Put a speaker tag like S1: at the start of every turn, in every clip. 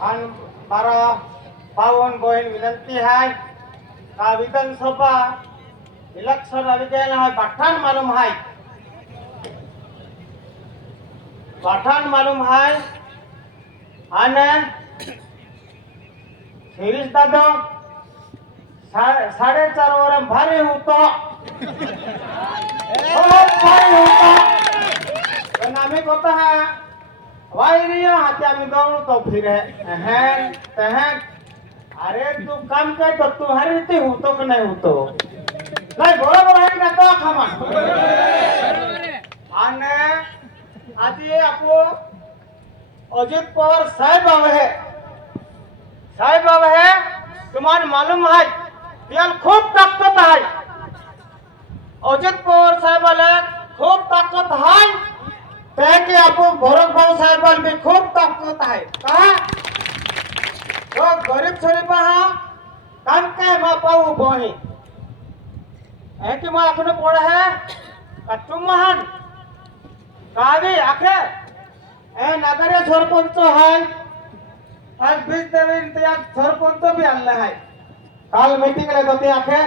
S1: आणि मारा पावन बहीण विनंती आहे का विधानसभा इलेक्शन આવી ગયેલા है पठान मालूम है पठान मालूम है અને शिरीष दादा सा- साडेचार वर भारी होतो खूप भारी होतो पण आम्ही कोत हा वायरिया हाती आम्ही दौडतो फिरे. हेन तेहन अरे तू काम कर तो तू हर रीती होतो की नाही होतो? नाही बरोबर आहे ना तो खामा आणि आधी आपण अजित पवार साहेब आहे साहेब है तुम्हाला मालूम आहे त्याला खूप ताकद आहे. अजित पवार साहेबाला खूप ताकद आहे. त्याची आपण भरत भाऊ साहेबाला बी खूप ताकद आहे. का? तो गरीब छोरी पहा. काम काय मा उभो आहे? है की मग आपण पोळ है का तुम महान? कावी आखे ए नगरे सरपंच हाय आज बीज देवीन त्या सरपंच बी आणलं आहे. काल मीटिंग रे होती आखे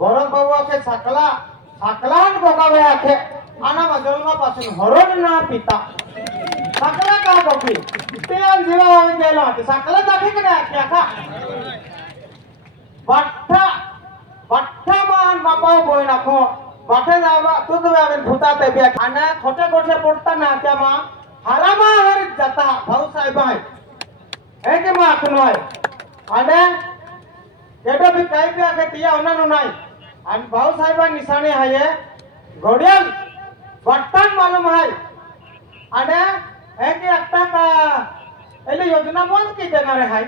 S1: भरत भाऊ आखे सकला. सकला बघावे आखे आणि मजलमापासून हरड ना पिता. सकला का बघी ते आणि जीवा गेलो होते. सकला दाखी की नाही आखे आखा मान बापा बोय नाखो बठे जावा तुझ व्यावेन भूतात बी आणि खोटे खोटे पोटताना त्या मा हरामा हर जाता भाऊ साहेब आहे. हे के मग आपण आहे. आणि तेवढं बी काही बी आहे तिया होणार नाही आणि भाऊ साहेबा निशाणी आहे घोड्याल बट्टान मालूम आहे आणि हे की आता का એટલે યોજના બંધ की देणार आहे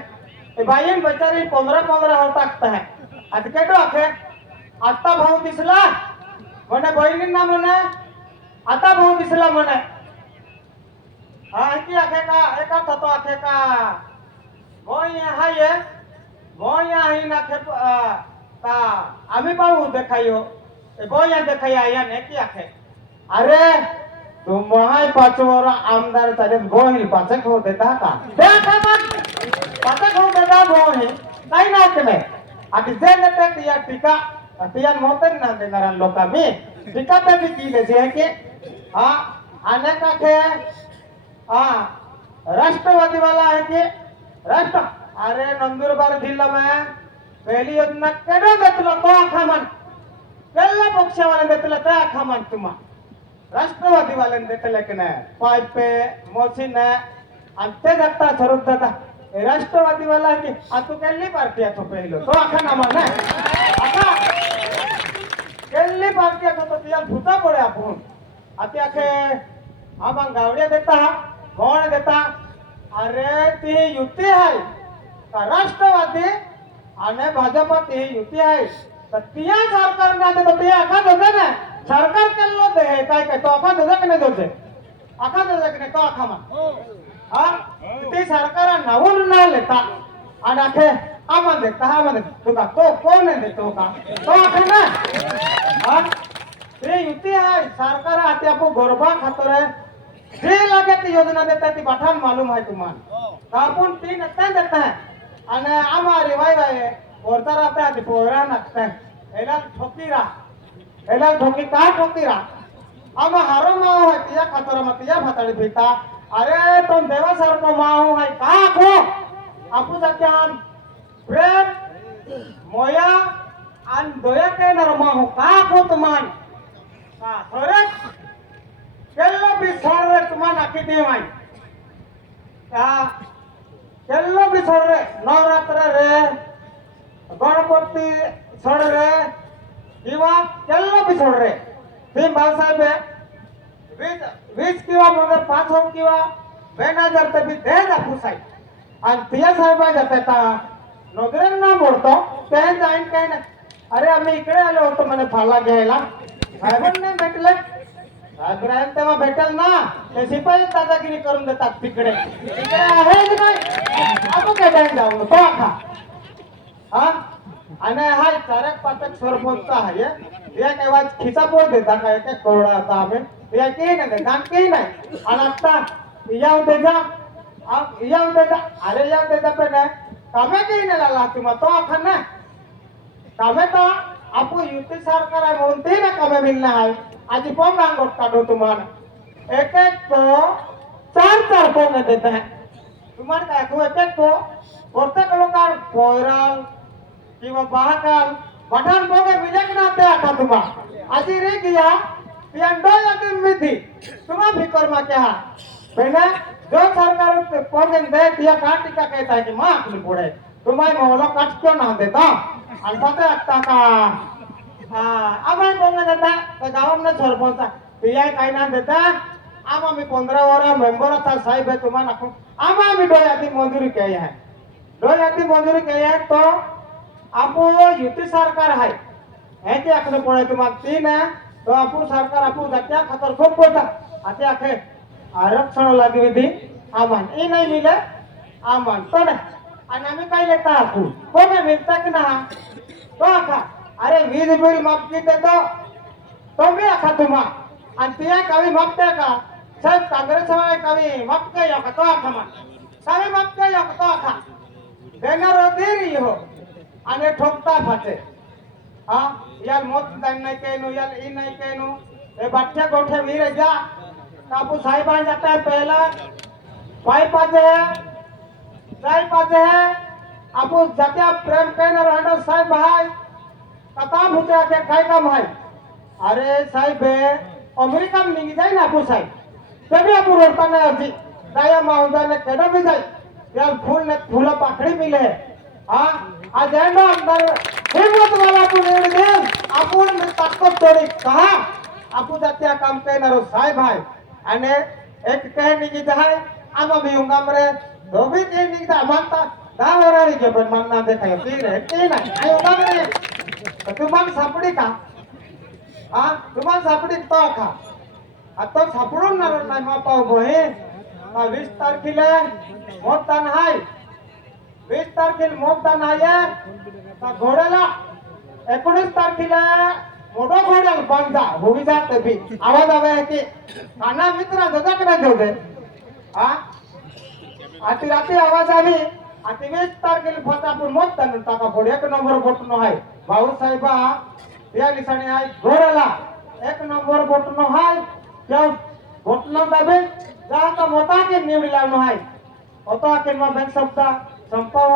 S1: એ बाईन बचारी पंधरा पंधरा होत टाकत आहे आता केटो आखे आता भाऊ दिसला म्हणे बहिणींना म्हणे आता भाऊ दिसला म्हणे हा की आखे का एका थतो आखे का मोय हाय मोय हाय ना खे का आम्ही पाहू देखायो ए बोया देखाय आया ने की आखे अरे तू महाय पाच वर आमदार त्याच्यात गोहिल पाच देता का? पाचक! होत देता गोहिल नाही ना की आणि जे नेते या टीका तिया मोहतन ना देणार लोक मी टीका पे भी की देते की हा आने का खे हा राष्ट्रवादी वाला आहे की राष्ट्र अरे नंदुरबार जिला में पहली योजना केडो देतलं तो आखा मन पहला पक्ष देतलं देतलो तो आखा मन तुम्हाला राष्ट्रवादी वाले देतले की नाही? पाईप मोसीन आणि ते जाता ठरवत जाता हे राष्ट्रवादी वाला की आता तू केल्ली पार्टी आता तो पहिलो. तो आखा नामा नाही. आता केल्ली पार्टी आता तो तिला भूता पडे आपण. आता आखे आम्हा गावड्या देता कोण देता. अरे ती युती आहे. का राष्ट्रवादी? आणि भाजपा ती युती आहे. तर तिया सरकार ना देतो तिया आखा देते ना दे काय काय तो आखा देता की नाही देते आखा देता की नाही? तो आखा मा हा. ते सरकार नावून ना लेता आणि आखे आम्हा देता हा मध्ये तुका तो कोण आहे देतो का? तो आखा ना? हा? ते युती आहे सरकार हाती आपण गोरबा खातो रे जे लागे ती योजना देतात ती पठाण मालूम आहे तुम्हाला. तर आपण ती नसता देत आहे. आणि आम्हा रिवाईव आहे वरचा राहते आधी पोहरा नसते याला ठोकी राहा. याला ठोकी का ठोकी राहा आम्हा हारो माऊ आहे तिया खातर मग तिया फाताडी पिता अरे तो देवासारखं माव आहे का खो आपण जात्यान प्रेम मोया आणि दया केणार माव का खो तुम्हाला हा खरंच केल्लो बी सोड रे तुम्हाला किती माहिती का? केल्लो बी रे नवरात्र रे गणपती सोड रे किंवा केल्लो बी सोड रे भीम भाऊसाहेब आहे. वीस वीस किंवा मग पाच हो किंवा बेन हजार तर दे दाखवू साहेब आणि पिया साहेब जाते का नोकऱ्यांना बोलतो ते जाईन काय नाही अरे आम्ही इकडे आलो होतो म्हणे फाला घ्यायला साहेबांना भेटले साहेबरायन तेव्हा भेटेल ना ते शिपाई दादागिरी करून देतात तिकडे तिकडे आहेच नाही आपण काय जाऊन जाऊ तो हा आणि हा चारक पाचक सरपंच आहे. या नेवाज खिचा पोट देता काय काय करोडा आता आम्ही. या काही नाही काम काही नाही. आणि आता या त्याचा या येऊ देता अरे या देता पे नाही. कामे काही नाही लागला तुम्हा तो आखा ना कामे तो आपण युती सरकार आहे म्हणून ते ना कामे मिळणार आहे. आधी पण रांगोट काढू तुम्हाला. एक एक तो चार चार पोंग देत आहे. तुम्हाला काय तू एक एक तो? प्रत्येक लोकांना पोयराल किंवा बाळकाल वडान बोगे विलग्नाते आता तुम्हा. आजी रे किया पियांडो यादी मिथी तुम्हा फिकर मा क्या पहले जो सरकार पोजन दे तिया काट टिका कहता है कि मां अपने पुढे. तुम्हारे मोहला कट क्यों ना देता. आणि पता आता का? हा आपण बोंगे देता. तर गावामध्ये सरपंच. पिया काय ना देता. आम आम्ही पंधरा वरा मेंबर आता साहेब आहे तुम्हाला आम आम्ही डोळ्यातील मंजुरी केली आहे. डोळ्यातील मंजुरी केली आहे तो आपू युती सरकार आहे. ह्याची आकडे पडे तुम्हाला तीन आहे तो आपू सरकार आपू जात्या खातर खूप पोटा आता आखे आरक्षण लागी विधी आमान ई नाही लिहिलं आमान पण आणि आम्ही काय लेता आपण कोण मिळता की ना तो आखा अरे वीज बिल माफ की देतो तो मी आखा तुम्हा. आणि तिया कावी मागत्या का? साहेब काँग्रेस वाले कावी मागते का? तो आखा मान कावी मागते का? तो आखा. देणार होते हो. आणि ठोकता फाटे हा याल मत दान नाही कहनु याल ई नाही कहनु ए बाठ्या गोठे वीर जा. कापू साहेब आ जाता है पहला. पाई पाचे है. साई पाचे है. आपू जत्या प्रेम कहना रहना साहेब भाई कता भूते के काय काम भाई अरे साहेब अमेरिका में निघी जाए ना आपू साहेब. तभी आपू रोडता नहीं अर्जी दाया माउदा ने केडा भी जाए यार फूल ने फूला पाखड़ी मिले. हाँ अजेंडा आमदार हिंमत मला आपण एवढे देन आपण ताकद थोडी का आपण जाते काम करणार साहेब आहे. आणि एक काय निघित आहे. आम्हा मी युंगाम रे दोघे ते निघता मानता दहा वर जे पण मागणार ते काय ते रे ते नाही युंगाम रे तुम्हाला सापडी का? हा? तुम्हाला सापडी तो खा आता सापडून नाही मापाव गोहे वीस तारखेला मतदान आहे वीस तारखेला मतदान आहे त्या घोड्याला एकोणीस तारखेला मोठा घोड्याला बांधा भूमी जात बी. आवाज हवा आहे की? खाना मित्र जगाकडे ठेवले हा? आती रात्री आवाज आली. आती वीस तारखेला फक्त फतापूर मतदान टाका पुढे. एक नंबर बोटणं आहे. भाऊसाहेबा या दिसाने आहे घोड्याला. एक नंबर बोटणं आहे त्या बोटणं दाबे जा का मोठा के निवडी लावणं आहे होता के मग बँक सप्ताह. సంపవ